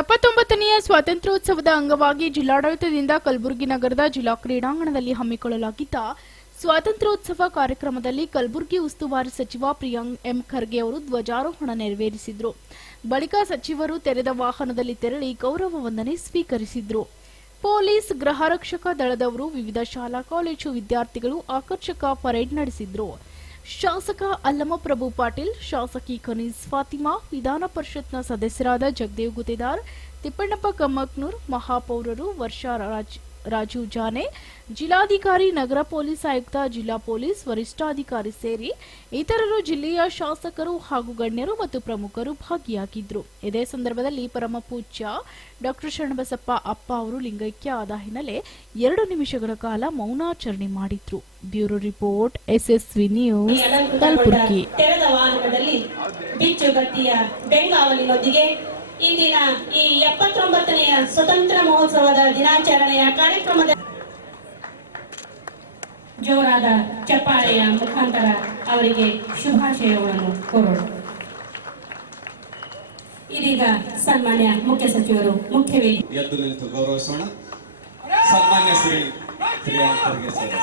79ನೆಯ ಸ್ವಾತಂತ್ರ್ಯೋತ್ಸವದ ಅಂಗವಾಗಿ ಜಿಲ್ಲಾಡಳಿತದಿಂದ ಕಲಬುರಗಿ ನಗರದ ಜಿಲ್ಲಾ ಕ್ರೀಡಾಂಗಣದಲ್ಲಿ ಹಮ್ಮಿಕೊಳ್ಳಲಾಗಿದ್ದ ಸ್ವಾತಂತ್ರ್ಯೋತ್ಸವ ಕಾರ್ಯಕ್ರಮದಲ್ಲಿ ಕಲಬುರಗಿ ಉಸ್ತುವಾರಿ ಸಚಿವ ಪ್ರಿಯಾಂಕ್ ಎಂ ಖರ್ಗೆ ಅವರು ಧ್ವಜಾರೋಹಣ ನೆರವೇರಿಸಿದರು. ಬಳಿಕ ಸಚಿವರು ತೆರೆದ ವಾಹನದಲ್ಲಿ ತೆರಳಿ ಗೌರವ ವಂದನೆ ಸ್ವೀಕರಿಸಿದರು. ಪೊಲೀಸ್, ಗೃಹರಕ್ಷಕ ದಳದವರು, ವಿವಿಧ ಶಾಲಾ ಕಾಲೇಜು ವಿದ್ಯಾರ್ಥಿಗಳು ಆಕರ್ಷಕ ಪರೇಡ್ ನಡೆಸಿದರು. ಶಾಸಕ ಅಲ್ಲಮಪ್ರಭು ಪಾಟೀಲ್, ಶಾಸಕಿ ಖನೀಜ್ ಫಾತಿಮಾ, ವಿಧಾನ ಪರಿಷತ್ನ ಸದಸ್ಯರಾದ ಜಗದೇವ್ ಗುತ್ತೇದಾರ್, ತಿಪ್ಪಣ್ಣಪ್ಪ ಕಮ್ಮಕ್ನೂರ್, ಮಹಾಪೌರರು ವರ್ಷಾ ರಾಜು ಜಾನೆ, ಜಿಲ್ಲಾಧಿಕಾರಿ, ನಗರ ಪೊಲೀಸ್ ಆಯುಕ್ತ, ಜಿಲ್ಲಾ ಪೊಲೀಸ್ ವರಿಷ್ಠಾಧಿಕಾರಿ ಸೇರಿ ಇತರರು, ಜಿಲ್ಲೆಯ ಶಾಸಕರು ಹಾಗೂ ಗಣ್ಯರು ಮತ್ತು ಪ್ರಮುಖರು ಭಾಗಿಯಾಗಿದ್ದರು. ಇದೇ ಸಂದರ್ಭದಲ್ಲಿ ಪರಮಪೂಜ್ಯ ಡಾ ಶರಣಬಸಪ್ಪ ಅಪ್ಪ ಅವರು ಲಿಂಗೈಕ್ಯ ಆದ ಹಿನ್ನೆಲೆ 2 ನಿಮಿಷಗಳ ಕಾಲ ಮೌನಾಚರಣೆ ಮಾಡಿದ್ರು. Bureau report, SSV news, Kalaburagi. ತೆರೆದ ವಾಹನದಲ್ಲಿ ಬಿಚ್ಚುಗತ್ತಿಯ ಬೆಂಗಾವಲಿನೊಂದಿಗೆ ಇಂದಿನ ಈ 79ನೆಯ ಸ್ವತಂತ್ರ ಮಹೋತ್ಸವದ ದಿನಾಚರಣೆಯ ಕಾರ್ಯಕ್ರಮದ ಜೋರಾದ ಚಪ್ಪಾಳೆಯ ಮುಖಾಂತರ ಅವರಿಗೆ ಶುಭಾಶಯಗಳನ್ನು ಕೋರೋಣ. ಇದೀಗ ಸನ್ಮಾನ್ಯ ಮುಖ್ಯ ಸಚಿವರು ಮುಖ್ಯ ವೇದಿಕೆ ಎದ್ದು ನಿಂತು ಗೌರವಿಸೋಣ. ಸನ್ಮಾನ್ಯ ಶ್ರೀ ಪ್ರಿಯಾಂಕ್ ಖರ್ಗೆ ಸರ್.